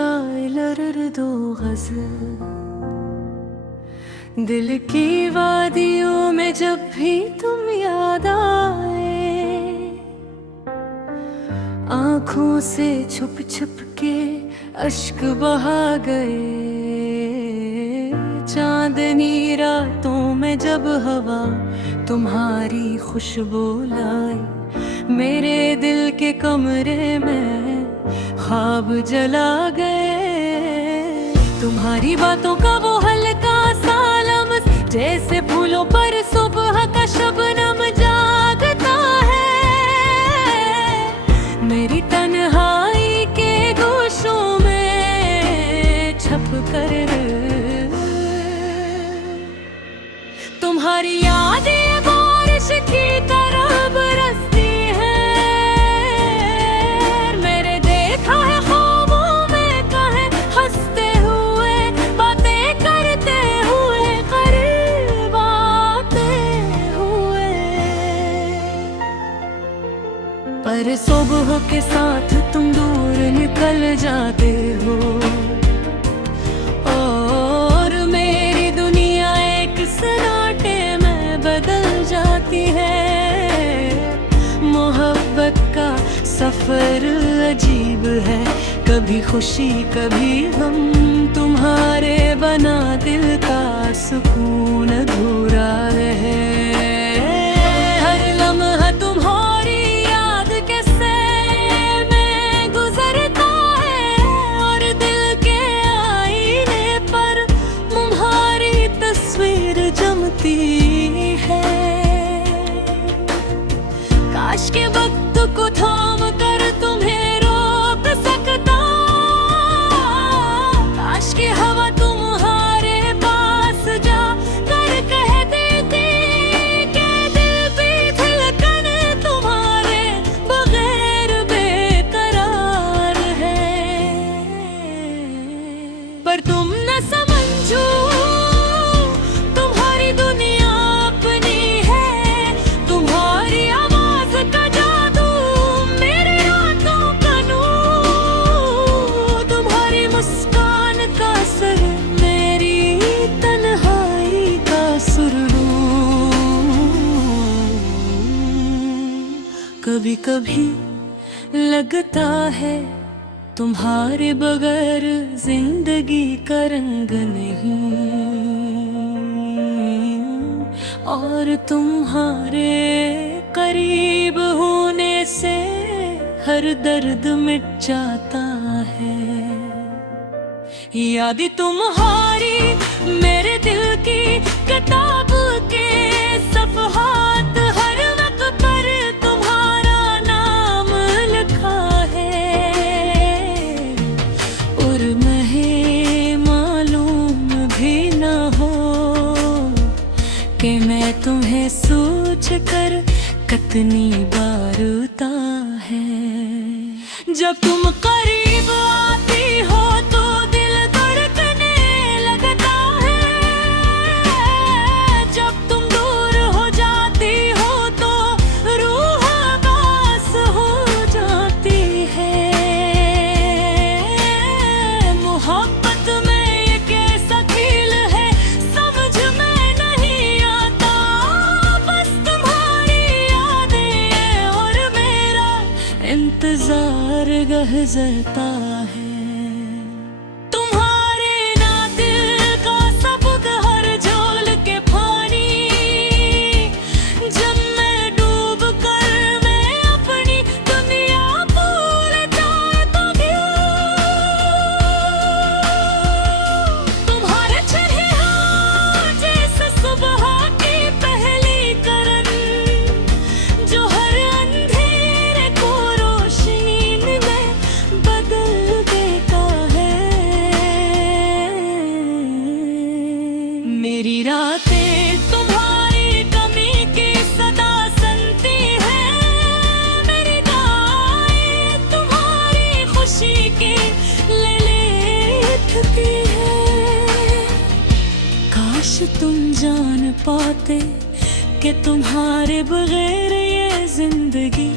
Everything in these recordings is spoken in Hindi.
शायर दो गज़ल। दिल की वादियों में जब भी तुम याद आए, आँखों से छुप छुप के अश्क बहा गए। चांदनी रातों में जब हवा तुम्हारी खुशबू लाई, मेरे दिल के कमरे में ख्वाब जला गए। तुम्हारी बातों का वो हल्का सा लम्स, जैसे फूलों पर सुबह का शबनम जागता है, मेरी तन्हाई के गोशों में छप कर। तुम्हारी यादें बारिश की तरह बरसती हैं, मेरे देखा है ख्वाबों में कहीं हंसते हुए, बातें करते हुए, करीब आते हुए। पर सुबह के साथ तुम दूर निकल जाते हो, और मेरी दुनिया एक सन्नाटे में बदल जाती है। मोहब्बत का सफर अजीब है, कभी खुशी कभी गम, तुम्हारे बना दिल का सुकून अधूरा रहे। हर लम्हा तुम्हारी याद के सैर में गुजरता है, और दिल के आईने पर तुम्हारी तस्वीर जमती है। काश के वक्त को थाम कर तुम्हें रोक सकता, काश की हवा तुम्हारे पास जा कर कह देती कि दिल भी धड़कन तुम्हारे बगैर बेकरार है। पर तुम न समझो, तुम्हारी दुनिया अपनी है, तुम्हारी आवाज का जादू मेरी रातों का नूर, तुम्हारी मुस्कान का असर मेरी तन्हाई का सुरूर। कभी कभी लगता है तुम्हारे बगैर जिंदगी का रंग नहीं, और तुम्हारे करीब होने से हर दर्द मिट जाता है। याद तुम्हारी मेरे दिल की किताब के सफ़हात, हर वक्त पर तुम्हारा नाम लिखा है, और मुझे मालूम भी न हो कि मैं तुम्हें सोच कर कितनी बार रोता है। जब तुम करीब आती हो तो दिल धड़कने लगता है, जब तुम दूर हो जाती हो तो रूह उदास हो जाती है। मोहब्बत में ये कैसा खेल है समझ में नहीं आता, बस तुम्हारी यादें और मेरा इंतजार गहजता है। तुम्हारे ना दिल का सबक हर झोल के पानी, जब मैं डूब कर मैं अपनी दुनिया भूल जाता हूँ। तुम्हारे चेहरे हाँ जैसे सुबह की पहली किरण, जो हर अंधेरे को रोशनी में बदल देता है। मेरी रातें तुम्हारी कमी की सदा सुनती हैं, मेरी गाएं तुम्हारी खुशी की लिखती हैं। काश तुम जान पाते कि तुम्हारे बगैर ये जिंदगी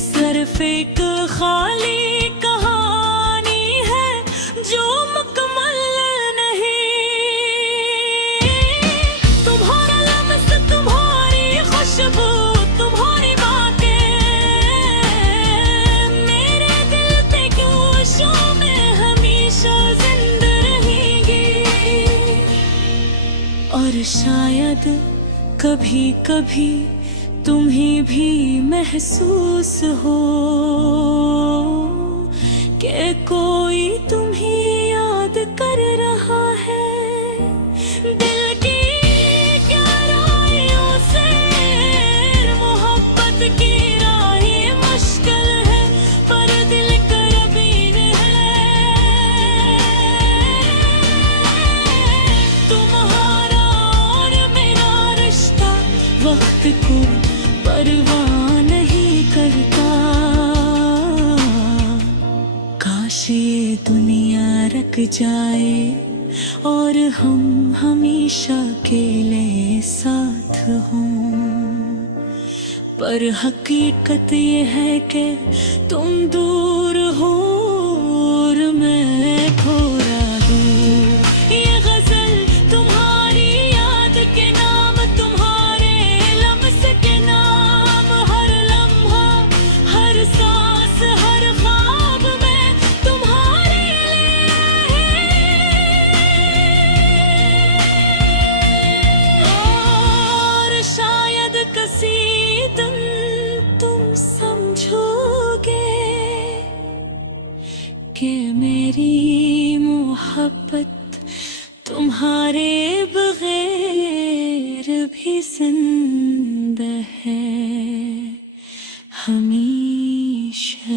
सिर्फ एक खाली कहानी है, जो शायद कभी कभी तुम्हें भी महसूस हो कि कोई तुम्हें याद कर रहा है। दिल की गहराइयों से मोहब्बत की राहें मुश्किल है, पर दिल करबीन है। तुम्हारा और मेरा रिश्ता वक्त को परवाह नहीं करता। काश ये दुनिया रुक जाए और हम हमेशा अकेले साथ हों, पर हकीकत ये है कि तुम दूर हो और मैं थोड़ा दूर। ये गजल तुम्हारी याद के नाम, तुम्हारे लम्स के नाम, हर लम्हा हर सांस हर ख्वाब में तुम्हारे लिए। और शायद किसी दिन तुम समझोगे कि मेरी मोहब्बत तुम्हारे बगैर भी जिंदा है हमेशा।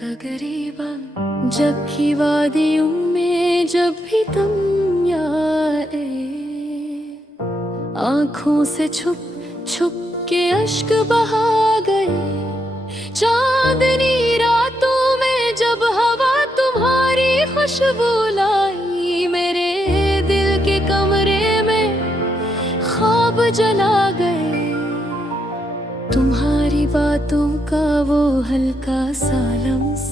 तकरीबन जब की वादियों में जब भी तुम आए, आँखों से छुप छुप के अश्क बहा गए। चांदनी रातों में जब हवा तुम्हारी खुशबू लाई, मेरे दिल के कमरे में ख्वाब जला गए। तुम्हारी बातों का वो हल्का सा लम्स,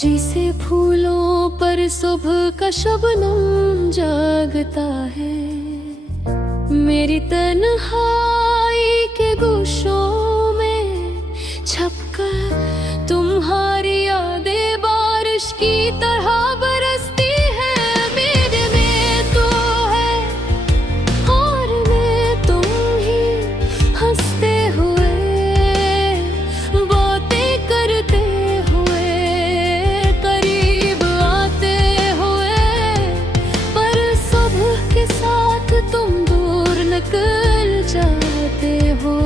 जिसे फूलों पर सुबह का शबनम जागता है। मेरी तन्हाई के गोशों में छपकर तुम्हारी यादें बारिश की तरह बरसती है। मेरे में तो है और मैं तुम ही हंसते हुए बातें करते हुए करीब आते हुए, पर सुबह के साथ तुम दूर निकल जाते हो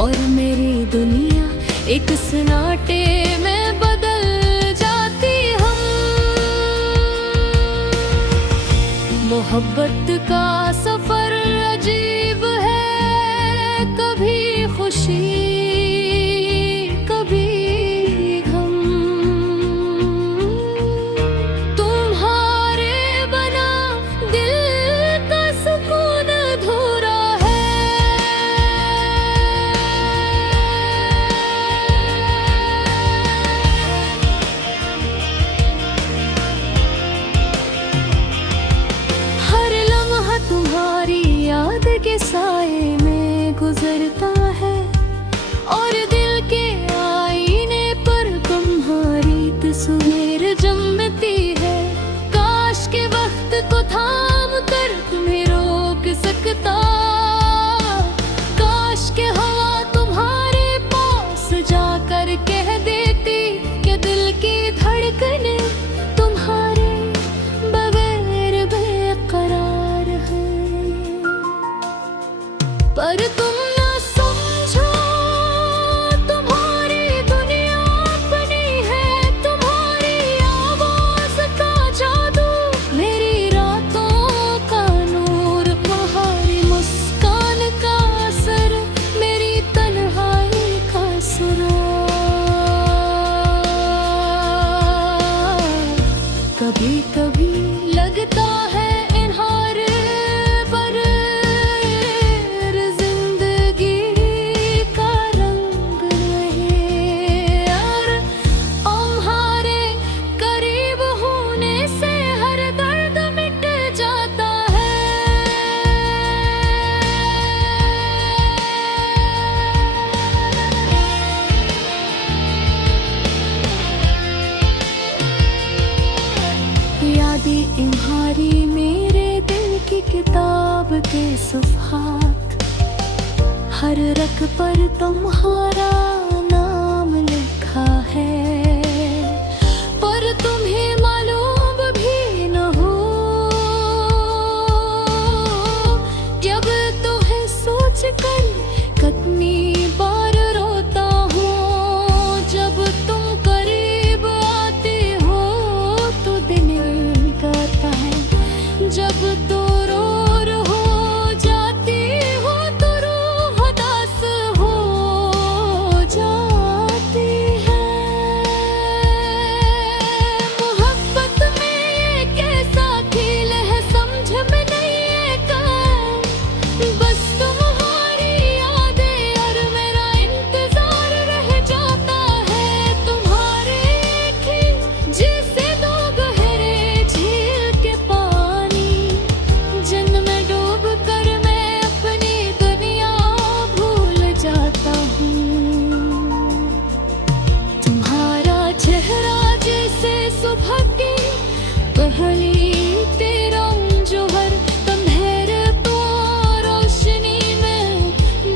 और मेरी दुनिया एक सन्नाटे में बदल जाती। हम मोहब्बत का सफर अजीब है, कभी खुशी कभी गम। तुम्हारे बना दिल का सुकून अधूरा है। हर लम्हा तुम्हारी याद के साए में गुजरता है और दिल के आईने पर तुम्हारी तस्वीर जमती है। काश के वक्त को थाम कर तुम्हें रोक सकता, काश के हवा तुम्हारे पास जाकर कह देती कि दिल की धड़कने तुम्हारे बगैर बेकरार है। पर तुम ना समझो, तुम्हारी दुनिया अपनी है। तुम्हारी आवाज का जादू, मेरी रातों का नूर, तुम्हारी मुस्कान का असर, मेरी तन्हाई का सुराग। कभी कभी लगता है इन हार पर जिंदगी हर रग पर तुम्हारा नाम लिखा है, पर तुम्हें मालूम भी न हो जब तुम्हें सोच कर कितनी बार रोता हूँ। जब तुम करीब आते हो तो दिल गाता है, जब तो रोर हो जाती हो तो रूह उदास हो जाती है। मोहब्बत में ये कैसा खेल है समझ में नहीं है काम, बस तुम्हारी यादें और मेरा इंतजार रह जाता है। तुम्हारे आँखें जैसे दो गहरे झील के पानी, जिनमें डूब कर मैं अपनी दुनिया भूल जाता हूँ। तुम्हारा चेहरा जैसे सुबह की पहली तेरा जोहर, तुम्हारे तो रोशनी में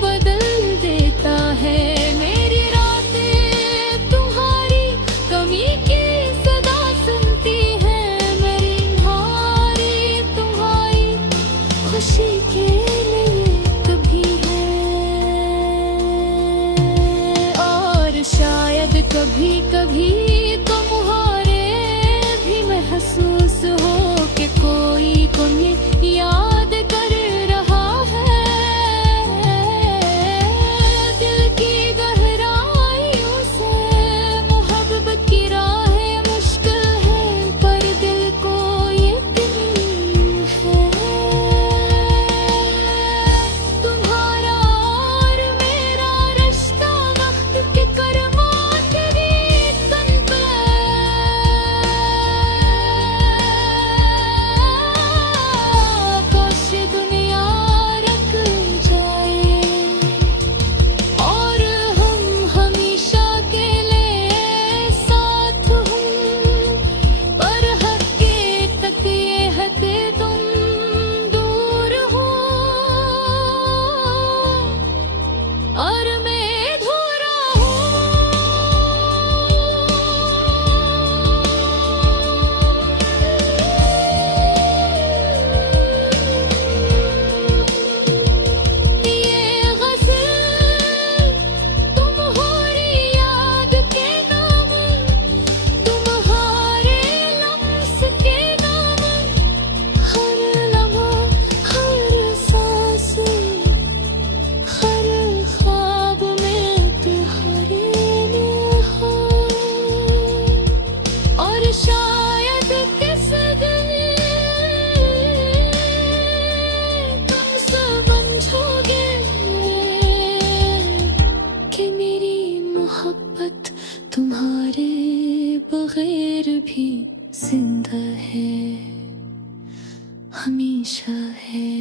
बदल देता है मेरी रातें। तुम्हारी कमी की सदा सुनती है मेरी हारी, तुम्हारी खुशी के लिए कभी है। और शायद कभी कभी तुम्हारे भी महसूस हो कि कोई तुम्हें याद कर रहा है। दिल की गहराइयों से मोहब्बत की राहें मुश्किल है, पर दिल को यकीन है। तुम्हारा और मेरा रिश्ता वक्त के करमात भी तन पे, काश दुनिया रख जाए और हम हमेशा के लिए साथ हों। पर हकीकत ये है कि तुम दूर हो और मैं अधूरा हूँ। ये गज़ल तुम्हारी याद के नाम, तुम्हारे लम्स के नाम, हर लम्हा हर सांस हर ख्वाब में तुम्हारे निहार। और शायद किस दिन तुम समझोगे कि मेरी मोहब्बत तुम्हारे बगैर भी जिंदा है, हमेशा है।